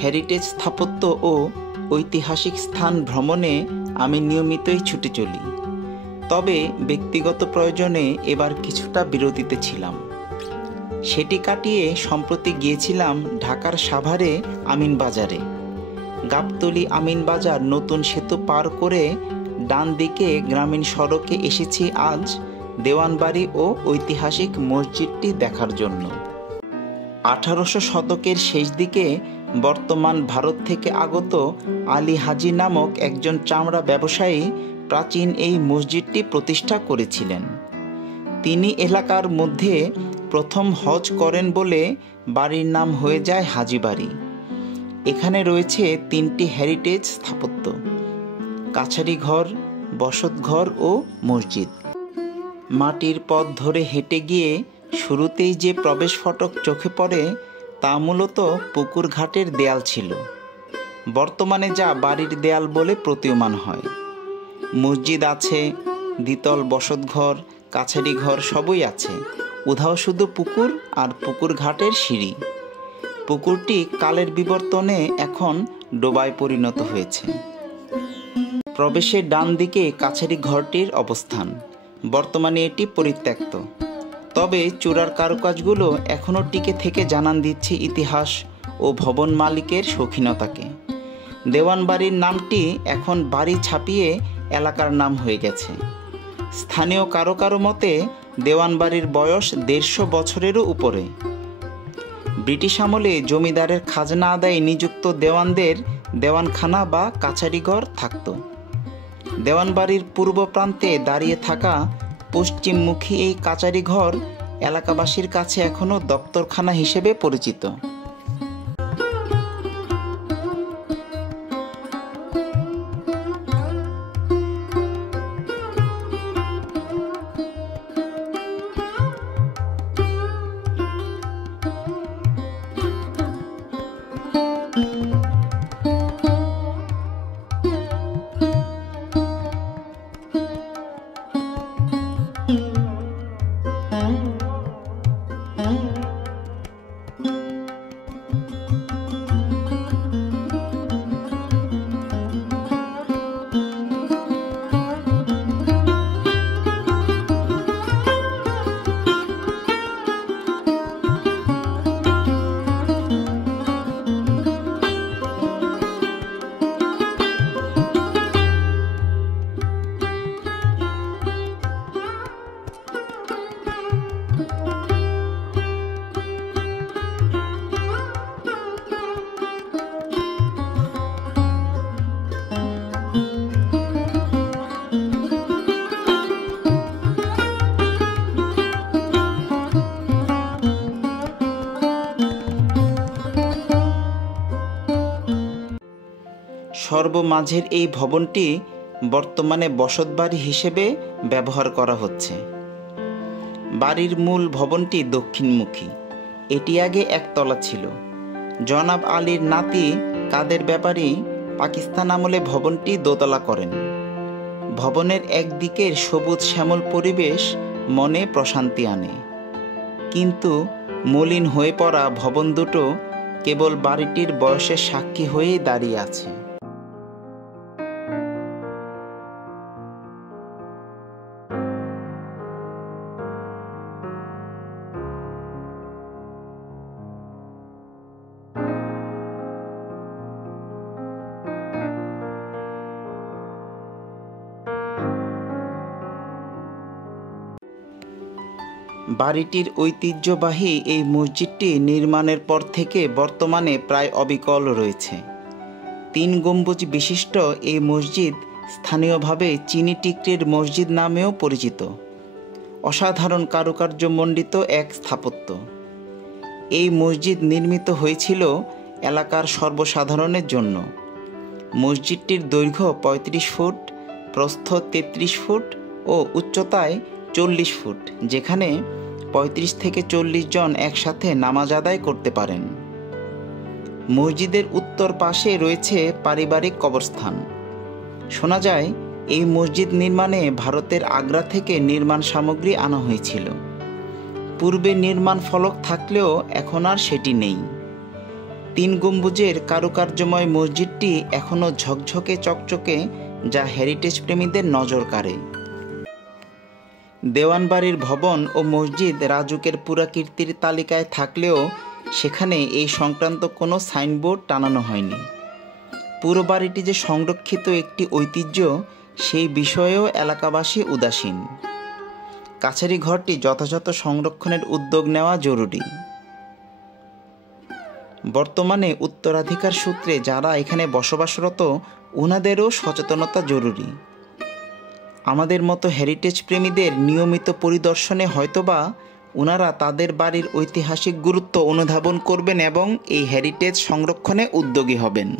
Heritage স্থাপত্য ও ঐতিহাসিক স্থান ভ্রমণে আমি নিয়মিতই ছুটে চলি। তবে ব্যক্তিগত প্রয়োজনে এবার কিছুটা বিরতিতে ছিলাম। সেটি কাটিয়ে সম্প্রতি গিয়েছিলাম ঢাকার সাভারে আমিনবাজারে। গাবতলী আমিনবাজার নতুন সেতু পার করে ডান দিকে গ্রামীণ সড়কে এসেছি আজ দেওয়ানবাড়ি ও ঐতিহাসিক মসজিদটি দেখার জন্য। 1800 শতকের শেষ দিকে বর্তমান ভারত থেকে আগত আলী হাজি নামক একজন চামড়া ব্যবসায়ী প্রাচীন এই মসজিদটি প্রতিষ্ঠা করেছিলেন। তিনি এলাকার মধ্যে প্রথম হজ করেন বলে বাড়ির নাম হয়ে যায় হাজিবাড়ি। এখানে রয়েছে 3টি হেরিটেজ স্থাপত্য, কাছারি ঘর, বসতঘর ও মসজিদ। মাটির পথ ধরে হেঁটে গিয়ে শুরুতেই যে প্রবেশ ফটক চোখে পড়ে তা মূলত পুকুর ঘাটের দেয়াল ছিল, বর্তমানে যা বাড়ির দেয়াল বলে প্রতীয়মান হয়। মসজিদ আছে, দ্বিতল বসতঘর, কাছারি ঘর সবই আছে, উধাও শুধু পুকুর আর পুকুর ঘাটের সিঁড়ি। পুকুরটি কালের বিবর্তনে এখন ডোবায় পরিণত হয়েছে। প্রবেশের ডান দিকে কাছারি ঘরটির অবস্থান। বর্তমানে এটি পরিত্যক্ত, তবে চূড়ার কারুকাজগুলো এখনও টিকে থেকে জানান দিচ্ছে ইতিহাস ও ভবন মালিকের শৌখিনতাকে। দেওয়ানবাড়ির নামটি এখন বাড়ি ছাপিয়ে এলাকার নাম হয়ে গেছে। স্থানীয় কারো কারো মতে দেওয়ানবাড়ির বয়স 150 বছরেরও উপরে। ব্রিটিশ আমলে জমিদারের খাজনা আদায়ে নিযুক্ত দেওয়ানদের দেওয়ানখানা বা কাছারিঘর থাকত। দেওয়ানবাড়ির পূর্ব প্রান্তে দাঁড়িয়ে থাকা পশ্চিমমুখী এই কাছারিঘর এলাকাবাসীর কাছে এখনও দপ্তরখানা হিসেবে পরিচিত। সর্বমাঝের এই ভবনটি বর্তমানে বসতবাড়ি হিসেবে ব্যবহার করা হচ্ছে। বাড়ির মূল ভবনটি দক্ষিণমুখী। এটি আগে একতলা ছিল। জনাব আলীর নাতি কাদের ব্যাপারী পাকিস্তান আমলে ভবনটি দোতলা করেন। ভবনের একদিকের সবুজ শ্যামল পরিবেশ মনে প্রশান্তি আনে, কিন্তু মলিন হয়ে পড়া ভবন দুটো কেবল বাড়িটির বয়সের সাক্ষী হয়েই দাঁড়িয়ে আছে। বাড়িটির ঐতিহ্যবাহী এই মসজিদটি নির্মাণের পর থেকে বর্তমানে প্রায় অবিকল রয়েছে। 3 গম্বুজ বিশিষ্ট এই মসজিদ স্থানীয়ভাবে চিনি টিকরির মসজিদ নামেও পরিচিত। অসাধারণ কারুকার্যমণ্ডিত এক স্থাপত্য। এই মসজিদ নির্মিত হয়েছিল এলাকার সর্বসাধারণের জন্য। মসজিদটির দৈর্ঘ্য 35 ফুট, প্রস্থ 33 ফুট ও উচ্চতায় 40 ফুট, যেখানে 35 থেকে 40 জন একসাথে নামাজ আদায় করতে পারেন। মসজিদের উত্তর পাশে রয়েছে পারিবারিক কবরস্থান। শোনা যায় এই মসজিদ নির্মাণে ভারতের আগ্রা থেকে নির্মাণ সামগ্রী আনা হয়েছিল। পূর্বে নির্মাণ ফলক থাকলেও এখন আর সেটি নেই। 3 গম্বুজের কারুকার্যময় মসজিদটি এখনও ঝকঝকে চকচকে, যা হেরিটেজ প্রেমীদের নজর কাড়ে। দেওয়ানবাড়ির ভবন ও মসজিদ রাজুকের পুরাকীর্তির তালিকায় থাকলেও সেখানে এই সংক্রান্ত কোনো সাইনবোর্ড টানানো হয়নি। পুরো বাড়িটি যে সংরক্ষিত একটি ঐতিহ্য, সেই বিষয়েও এলাকাবাসী উদাসীন। কাছারি ঘরটি যথাযথ সংরক্ষণের উদ্যোগ নেওয়া জরুরি। বর্তমানে উত্তরাধিকার সূত্রে যারা এখানে বসবাসরত, ওনাদেরও সচেতনতা জরুরি। আমাদের মতো হেরিটেজ প্রেমীদের নিয়মিত পরিদর্শনে হয়তোবা ওনারা তাদের বাড়ির ঐতিহাসিক গুরুত্ব অনুধাবন করবেন এবং এই হেরিটেজ সংরক্ষণে উদ্যোগী হবেন।